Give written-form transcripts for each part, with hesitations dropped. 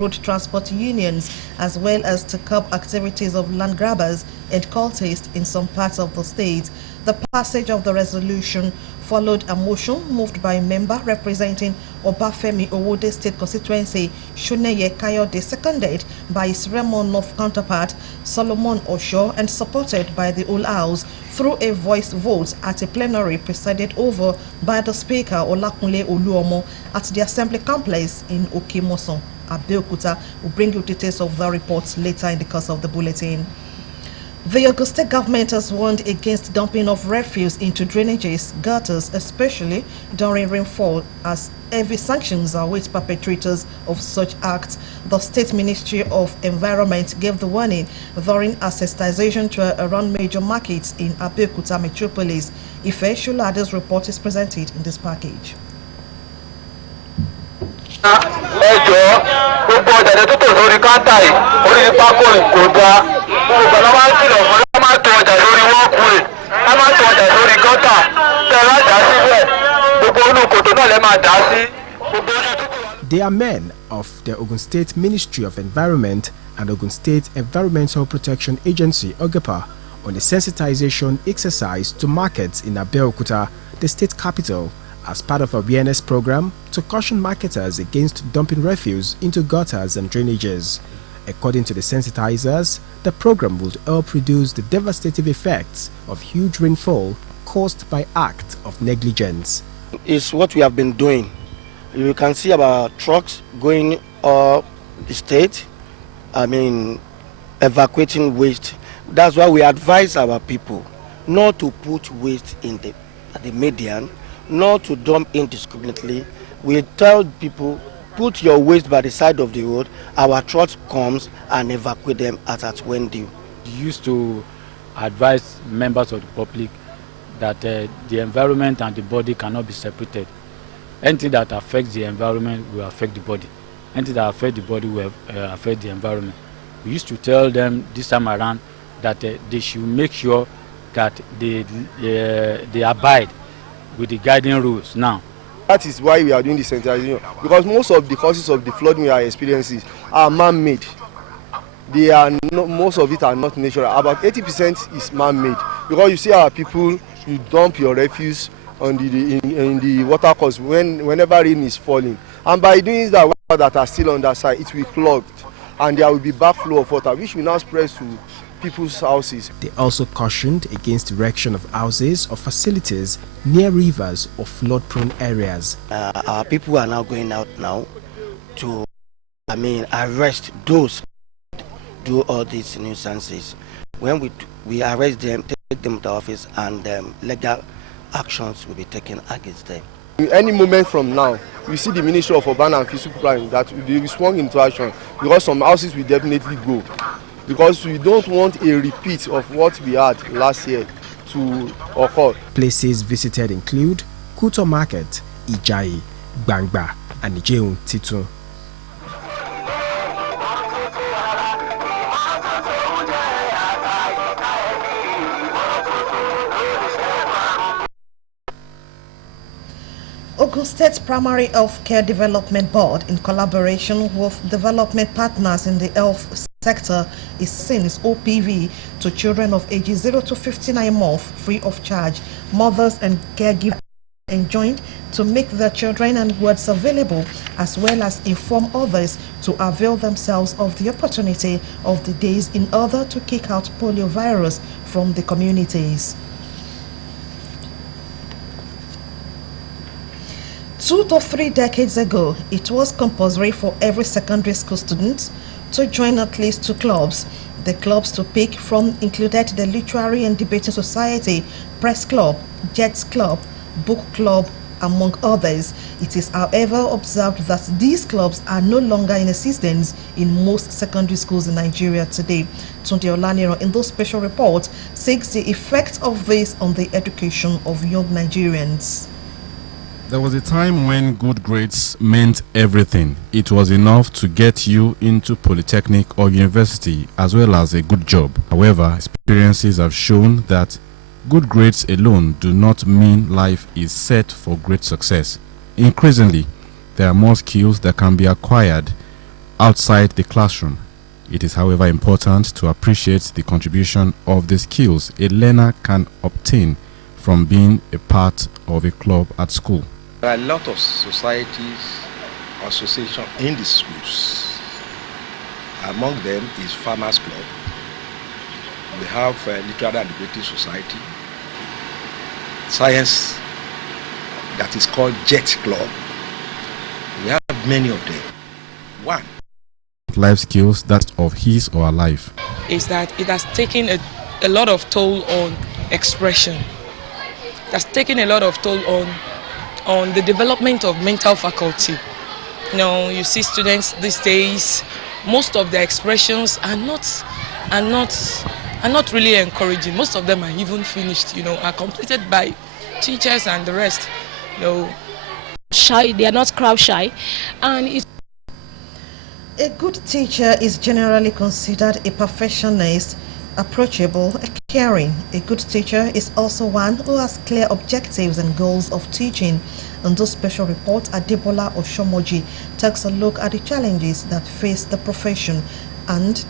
road transport unions, as well as to curb activities of land grabbers and cultists in some parts of the state. The passage of the resolution followed a motion moved by a member representing Obafemi Owode State Constituency, Shuneye Kayode, seconded by his Remo North counterpart, Solomon Osho, and supported by the whole House through a voice vote at a plenary presided over by the Speaker, Olakunle Oluomo, at the Assembly Complex in Okimoson, Abeokuta. We'll bring you details of the reports later in the course of the bulletin. The Ogun State government has warned against dumping of refuse into drainages, gutters, especially during rainfall, as heavy sanctions await perpetrators of such acts. The State Ministry of Environment gave the warning during a sensitization tour around major markets in Abeokuta metropolis. Ife Shulade's report is presented in this package. They are men of the Ogun State Ministry of Environment and Ogun State Environmental Protection Agency, OGEPA, on a sensitization exercise to markets in Abeokuta, the state capital, as part of a awareness program to caution marketers against dumping refuse into gutters and drainages. According to the sensitizers, the program would help reduce the devastating effects of huge rainfall caused by acts of negligence. It's what we have been doing. You can see our trucks going up the state, evacuating waste. That's why we advise our people not to put waste in the median, not to dump indiscriminately. We tell people, put your waste by the side of the road. Our truck comes and evacuate them at when due. We used to advise members of the public that the environment and the body cannot be separated. Anything that affects the environment will affect the body. Anything that affects the body will affect the environment. We used to tell them this time around that they should make sure that they abide with the guiding rules now. That is why we are doing the sensitization, because most of the causes of the flooding we are experiencing are man-made. Most of it are not natural. About 80% is man-made, because you see our people, you dump your refuse on in the water course whenever rain is falling, and by doing that, water that are still on that side, it will clog, and there will be backflow of water, which will now spread to people's houses. They also cautioned against erection of houses or facilities near rivers or flood-prone areas. Our people are now going out now to, arrest those who do all these nuisances. When we arrest them, take them to office, and legal actions will be taken against them. In any moment from now, we see the Ministry of Urban and Physical Planning that will be swung into action, because some houses will definitely go. Because we don't want a repeat of what we had last year to occur. Places visited include Kuto Market, Ijayi, Gbangba, and Ijeun Titun. Ogun State Primary Health Care Development Board, in collaboration with development partners in the health sector, is seen as OPV to children of ages 0 to 59 months free of charge. Mothers and caregivers enjoined to make their children and wards available, as well as inform others to avail themselves of the opportunity of the days in order to kick out polio virus from the communities. 2 to 3 decades ago, it was compulsory for every secondary school student to join at least 2 clubs. The clubs to pick from included the Literary and Debating Society, Press Club, Jets Club, Book Club, among others. It is, however, observed that these clubs are no longer in existence in most secondary schools in Nigeria today. Tunde Olaniro, in those special reports, seeks the effect of this on the education of young Nigerians. There was a time when good grades meant everything. It was enough to get you into polytechnic or university, as well as a good job. However, experiences have shown that good grades alone do not mean life is set for great success. Increasingly, there are more skills that can be acquired outside the classroom. It is, however, important to appreciate the contribution of the skills a learner can obtain from being a part of a club at school. There are a lot of societies, associations in the schools. Among them is Farmers Club. We have Literary and Decorative Society, Science, that is called Jet Club. We have many of them. One. Life skills that of his or her life is that it has taken a lot of toll on expression. It has taken a lot of toll on the development of mental faculty. You know, you see students these days, most of their expressions are not really encouraging. Most of them are even finished, you know, are completed by teachers and the rest. You know, shy, they are not crowd shy, and it's a good teacher is generally considered a perfectionist, approachable, caring. A good teacher is also one who has clear objectives and goals of teaching. In this special report, Adebola Oshomoji takes a look at the challenges that face the profession and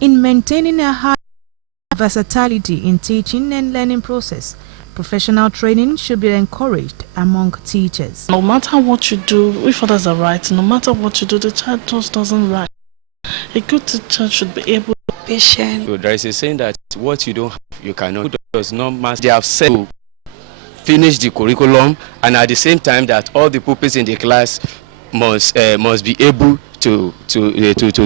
in maintaining a high versatility in teaching and learning process. Professional training should be encouraged among teachers. No matter what you do, if others are right, no matter what you do, the child just doesn't write. A good teacher should be able to be patient. So there is a saying that what you don't have, you cannot. Does not master. They have said to finish the curriculum, and at the same time that all the pupils in the class must be able to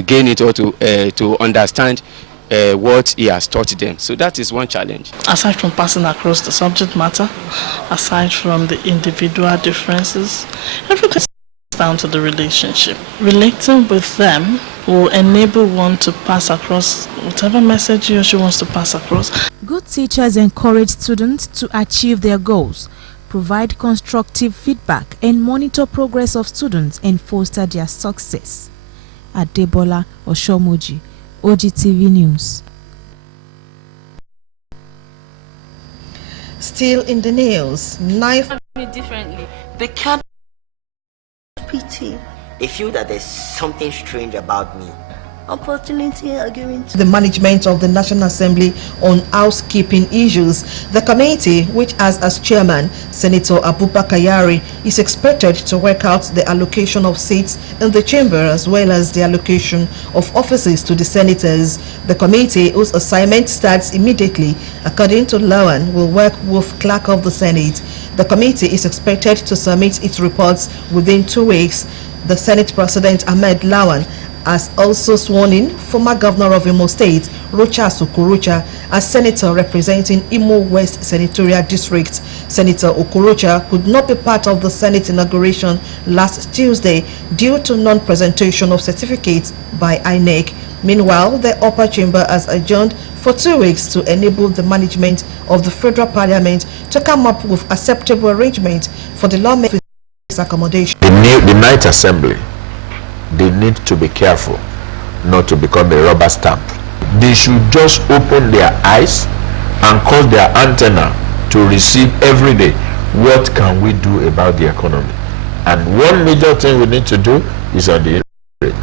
gain it or to understand what he has taught them. So that is one challenge. Aside from passing across the subject matter, aside from the individual differences, everything is down to the relationship. Relating with them will enable one to pass across whatever message he or she wants to pass across. Good teachers encourage students to achieve their goals, provide constructive feedback, and monitor progress of students and foster their success. Adebola Oshomoji, Ogtv News. Still in the news, knife differently. They can't pity. They feel that there's something strange about me. Opportunity agreement. The management of the National Assembly on housekeeping issues. The committee, which has as chairman Senator Abubakar Yari, is expected to work out the allocation of seats in the chamber as well as the allocation of offices to the senators. The committee, whose assignment starts immediately, according to Lawan, will work with clerk of the Senate. The committee is expected to submit its reports within 2 weeks. The Senate President Ahmed Lawan has also sworn in former governor of Imo State, Rochas Okorocha, as senator representing Imo West Senatorial District. Senator Okorocha could not be part of the Senate inauguration last Tuesday due to non-presentation of certificates by INEC. Meanwhile, the upper chamber has adjourned for 2 weeks to enable the management of the federal parliament to come up with acceptable arrangements for the lawmakers' accommodation. The Ninth Assembly, they need to be careful not to become a rubber stamp. They should just open their eyes and cause their antenna to receive every day what can we do about the economy. And one major thing we need to do is on the rate.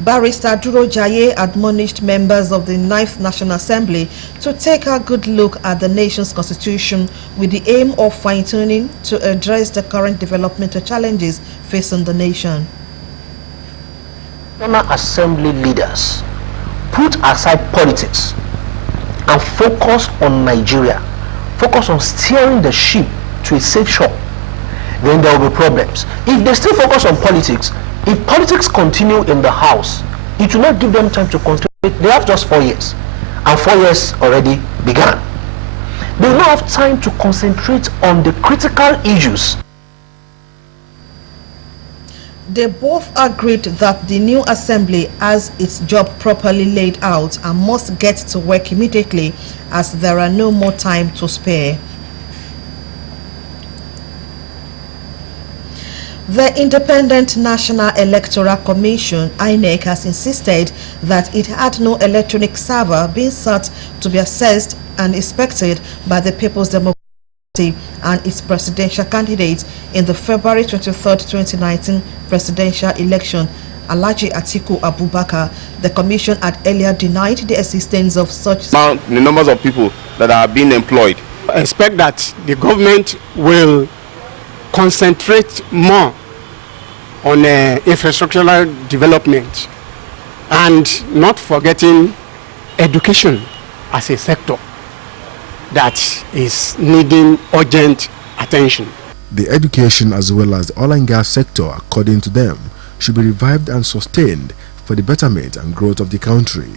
Barrister Duro Jaye admonished members of the 9th National Assembly to take a good look at the nation's constitution with the aim of fine-tuning to address the current developmental challenges facing the nation. National Assembly leaders put aside politics and focus on Nigeria, focus on steering the ship to a safe shore, then there will be problems. If they still focus on politics, if politics continue in the House, it will not give them time to concentrate. They have just 4 years, and 4 years already began. They will not have time to concentrate on the critical issues. They both agreed that the new assembly has its job properly laid out and must get to work immediately as there are no more time to spare. The Independent National Electoral Commission, INEC, has insisted that it had no electronic server being sought to be assessed and inspected by the People's Democratic and its presidential candidate in the February 23, 2019 presidential election, Alhaji Atiku Abubakar. The commission had earlier denied the existence of such the numbers of people that are being employed. I expect that the government will concentrate more on infrastructural development and not forgetting education as a sector that is needing urgent attention. The education as well as the oil and gas sector, according to them, should be revived and sustained for the betterment and growth of the country.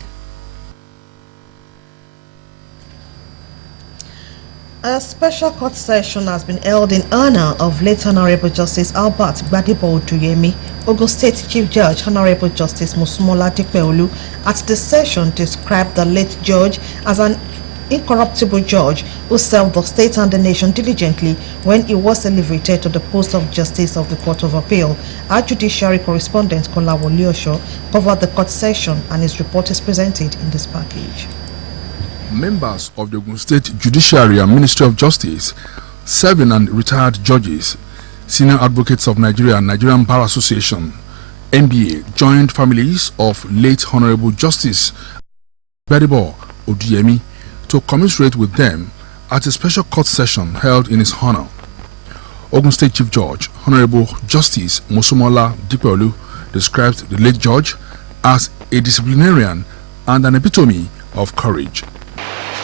A special court session has been held in honor of late Honorable Justice Albert Gbadebo Oduyemi. Ogun State Chief Judge Honorable Justice Mosumola Dipeolu at the session described the late judge as an incorruptible judge who served the state and the nation diligently when he was elevated to the post of Justice of the Court of Appeal. Our judiciary correspondent Kolawole Osho covered the court session and his report is presented in this package. Members of the Ogun State Judiciary and Ministry of Justice, serving and retired judges, senior advocates of Nigeria and Nigerian Bar Association, NBA, joined families of late Honorable Justice Gbadebo Oduyemi to commiserate with them at a special court session held in his honor. Ogun State Chief Judge Honorable Justice Mosumola Dipeolu described the late judge as a disciplinarian and an epitome of courage.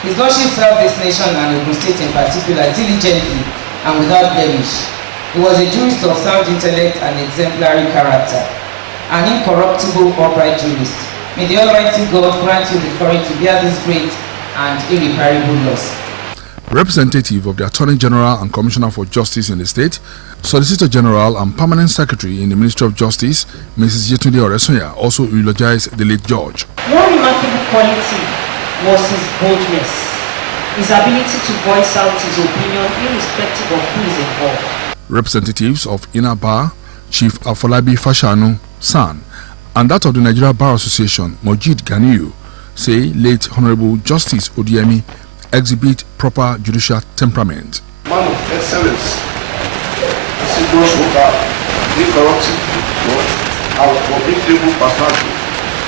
His Lordship served this nation and Ogun State in particular diligently and without blemish. He was a jurist of sound intellect and exemplary character, an incorruptible upright jurist. May the Almighty God grant you the courage to bear this great and irreparable loss. Representative of the Attorney General and Commissioner for Justice in the state, Solicitor General and Permanent Secretary in the Ministry of Justice, Mrs. Yetunde Oresonya, also eulogized the late judge. One remarkable quality was his boldness, his ability to voice out his opinion irrespective of who is involved. Representatives of Inner Bar, Chief Afolabi Fashanu, San, and that of the Nigeria Bar Association, Mojid Ganiyu, say late Honorable Justice Oduyemi exhibit proper judicial temperament. Man of excellence, assiduous worker, incorruptible, our unbeatable personality,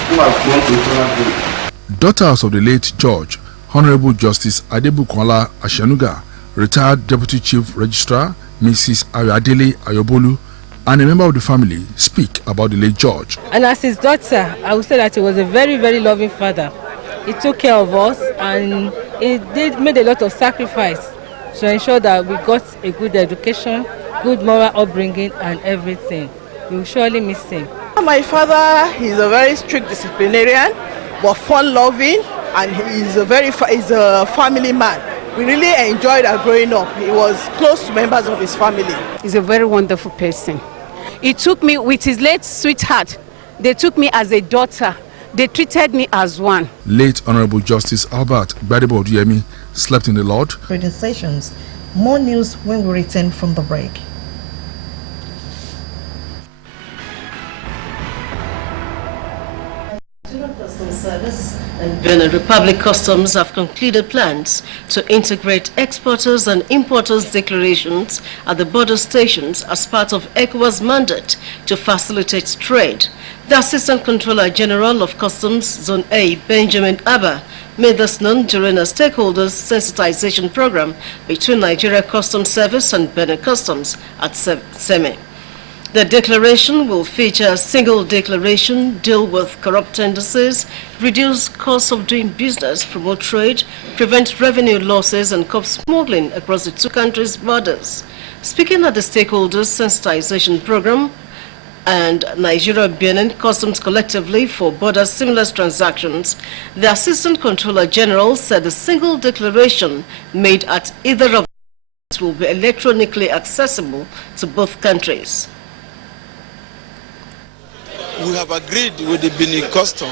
who has gone to eternal glory. Daughters of the late Judge, Honorable Justice Adebukola Ashenuga, retired Deputy Chief Registrar, Mrs. Ayodele Ayobolu, and a member of the family speak about the late judge. And as his daughter, I would say that he was a very, very loving father. He took care of us and he made a lot of sacrifice to ensure that we got a good education, good moral upbringing and everything. We will surely miss him. My father is a very strict disciplinarian, but fun-loving, and he's a family man. We really enjoyed our growing up. He was close to members of his family. He's a very wonderful person. He took me with his late sweetheart. They took me as a daughter. They treated me as one. Late Honorable Justice Albert Gbadebo Oduyemi slept in the Lord. Reading sessions. More news when we return from the break. Service and Benin Republic Customs have concluded plans to integrate exporters and importers' declarations at the border stations as part of ECOWAS mandate to facilitate trade. The Assistant Controller General of Customs Zone A, Benjamin Abba, made this known during a stakeholders sensitization program between Nigeria Customs Service and Benin Customs at Seme. The declaration will feature a single declaration, deal with corrupt tendencies, reduce costs of doing business, promote trade, prevent revenue losses, and curb smuggling across the two countries' borders. Speaking at the stakeholders sensitization program and Nigeria-Benin Customs collectively for border seamless transactions, the Assistant Controller General said the single declaration made at either of them will be electronically accessible to both countries. We have agreed with the Benin Custom,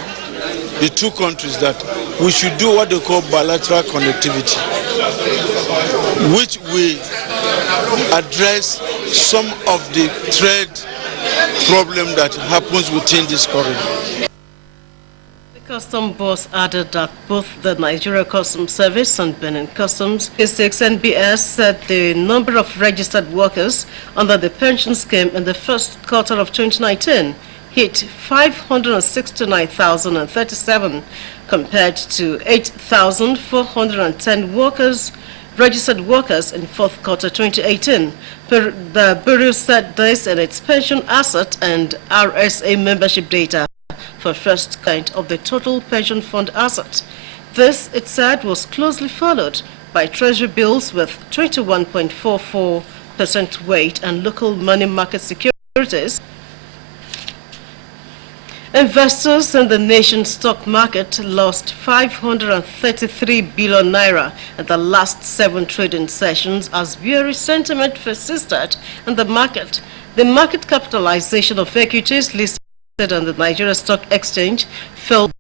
the two countries, that we should do what they call bilateral connectivity, which will address some of the trade problem that happens within this corridor. The Custom Boss added that both the Nigeria Customs Service and Benin Customs Statistics NBS said the number of registered workers under the pension scheme in the first quarter of 2019 hit 569,037 compared to 8,410 registered workers in fourth quarter 2018. The Bureau said this in its pension asset and RSA membership data for first kind of the total pension fund asset. This, it said, was closely followed by treasury bills with 21.44% weight and local money market securities. Investors in the nation's stock market lost 533 billion naira in the last 7 trading sessions as bearish sentiment persisted in the market. The market capitalization of equities listed on the Nigeria Stock Exchange fell